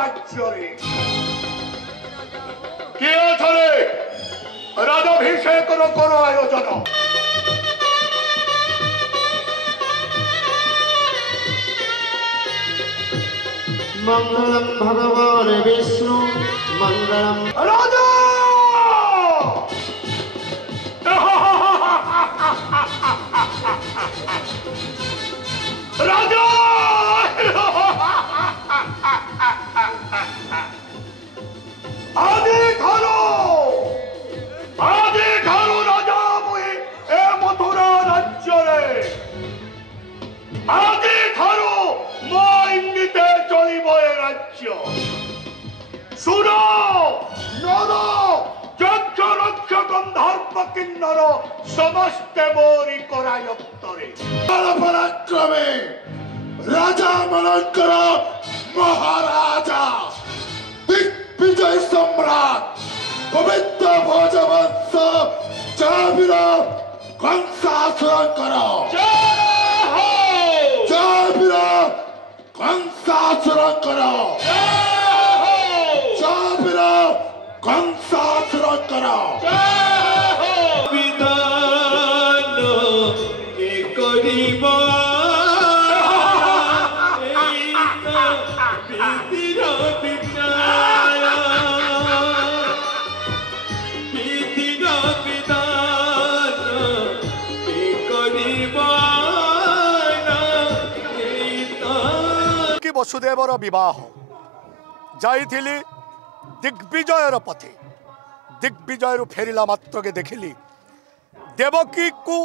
राज्य किए छले राजाभिषेक करो आयोजन मंगलम भगवान विष्णु मंगलम राजा राजा आदि ठारू राजा मुहि ए मथुरा राज्य रे आदि ठारू मो इंगिते चलिबो ए राज्य सुनो नर यक्ष रक्ष गंधर्व किन्नर समस्ते मोरी करायत्तरे पराक्रमे राजा मनंकर महाराजा दिग्विजय सम्राट पवित्र भोजवंश जयवीर कंसासुरंकर जयवीर कंसासुरंकर जयवीर कंसासुरंकर वसुदेवर विवाह जाइथिली दिग्विजयर पथे दिग्विजय फेरिला मात्र के देखिली देवकी को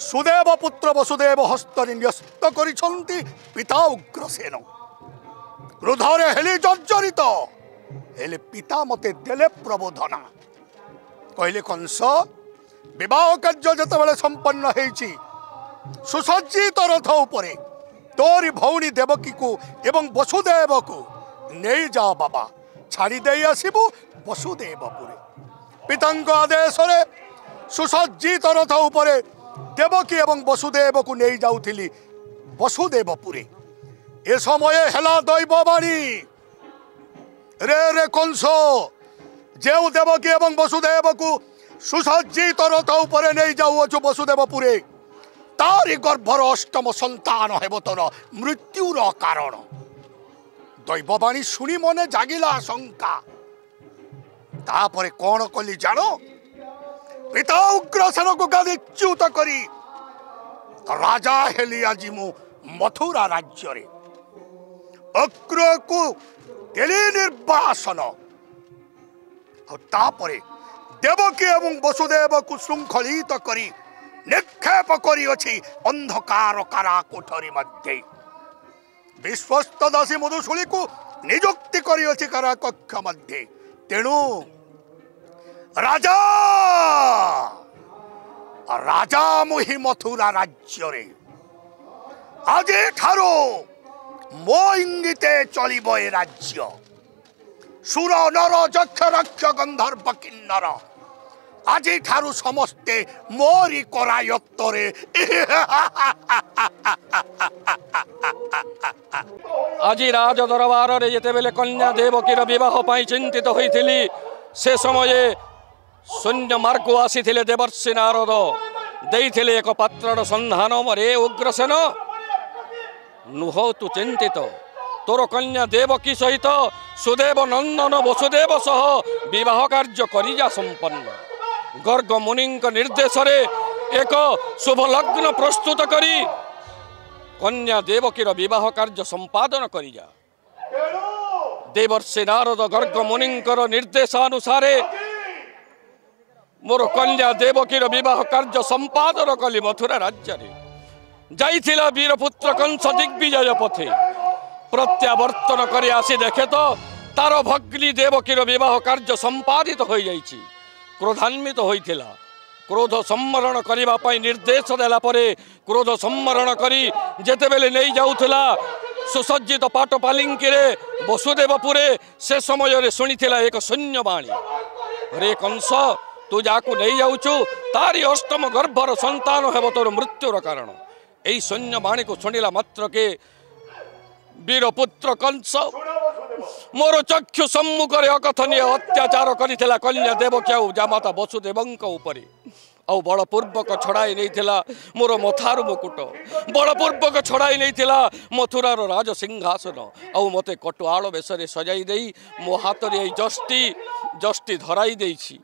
सुदेव पुत्र वसुदेव हस्तरे न्यस्त करिछंती पिता उग्रसेन क्रोधरे हेली जर्जरित हेले पिता मते देले प्रबोधना कहले कंस विवाह कार्य जतबेले संपन्न हेछि सुसज्जित रथ उपरे तोरी भौणी देवकी को एवं वसुदेव को नहीं जाओ बाबा छाड़ी दे आसबु वसुदेवपुरे पितांक आदेश सुसज्जित रथ उपरे देवकी एवं वसुदेव को नहीं जाऊली वसुदेवपुरे ए समय हेला दैववाणी रे रे कंस जो देवकी एवं वसुदेव को सुसज्जित रथ उपरे नहीं जाऊछु वसुदेवपुरे तारी गर्भर अष्टम संतान हेब तोर मृत्युर कारण दैववाणी शुणी मने जागिला शंका तापरे कौन कली जानो पिता उग्रसेन को गादीच्युत करी राजा हेली आज मु मथुरा राज्य रे अग्र को देली निर्वासन तापरे देवकी एवं वसुदेव को श्रृंखलित करी निक्षेप करी अछि अंधकार कारा कोठरी मध्य विश्वस्त दासी मधुशूली को नियुक्ति करी अछि कारा कक्ष मध्य तेणु राजा राजा मुहि मथुरा राज्य रे आज ठारो मो इंगिते चलिबो ए राज्य सुर नर यक्ष रक्ष गंधर्व किन्नर आज ठारू समस्ते मोरी करायत्तरे आज राज दरबार रे जेतेबेले कन्या देवकीर विवाह पाई चिंतित होइथिली से समय शून्य मार्ग आसीथिले देवर्षि नारद देइथिले एक पात्रर संधान रे उग्रसेन नुह तु चिंतित तोर कन्या देवकी सहित सुदेव नंदन वसुदेव सह विवाह कार्य करिजा संपन्न गर्ग मुनि निर्देश रे एक शुभ लग्न प्रस्तुत करी कन्या देवकीर विवाह कार्य संपादन करिजा देवर्षि नारद गर्ग मुनि निर्देशानुसार मोर कन्या देवकीर विवाह कार्य संपादन कली मथुरा राज्य रे जाइथिला वीरपुत्र कंस दिग्विजय पथे प्रत्यावर्तन कर आसी देखे तो तार भग्नी देवकीर विवाह कार्य संपादित हो जाइछि क्रोधान्वित होइथिला क्रोध सम्मरण करिबा पई निर्देश देला परे क्रोध सम्मरण करी जेतेबेले नहीं जाउथला सुसज्जित पाट पालिंकी रे वसुदेवपुरे से समय रे सुनिथिला एक शून्यवाणी रे कंस तू जाकू नहीं जाउछु तारी अष्टम गर्भर संतान हेब तोर मृत्युर कारण एई शून्यवाणी को सुनिला मात्र के वीरपुत्र कंस मोर चक्षु सम्मुखरे अकथनीय अत्याचार करिथिला कन्या देवकी आउ जामाता वसुदेवଙ୍କ उपरे आउ बलपूर्वक छड़ाई नहीं मोर मथार मुकुट बलपूर्वक छड़ाई नहीं मथुरार राज सिंहासन आउ मते कटुआल बेशरे सजाई दे मो हाथ जष्टि धराई देछि।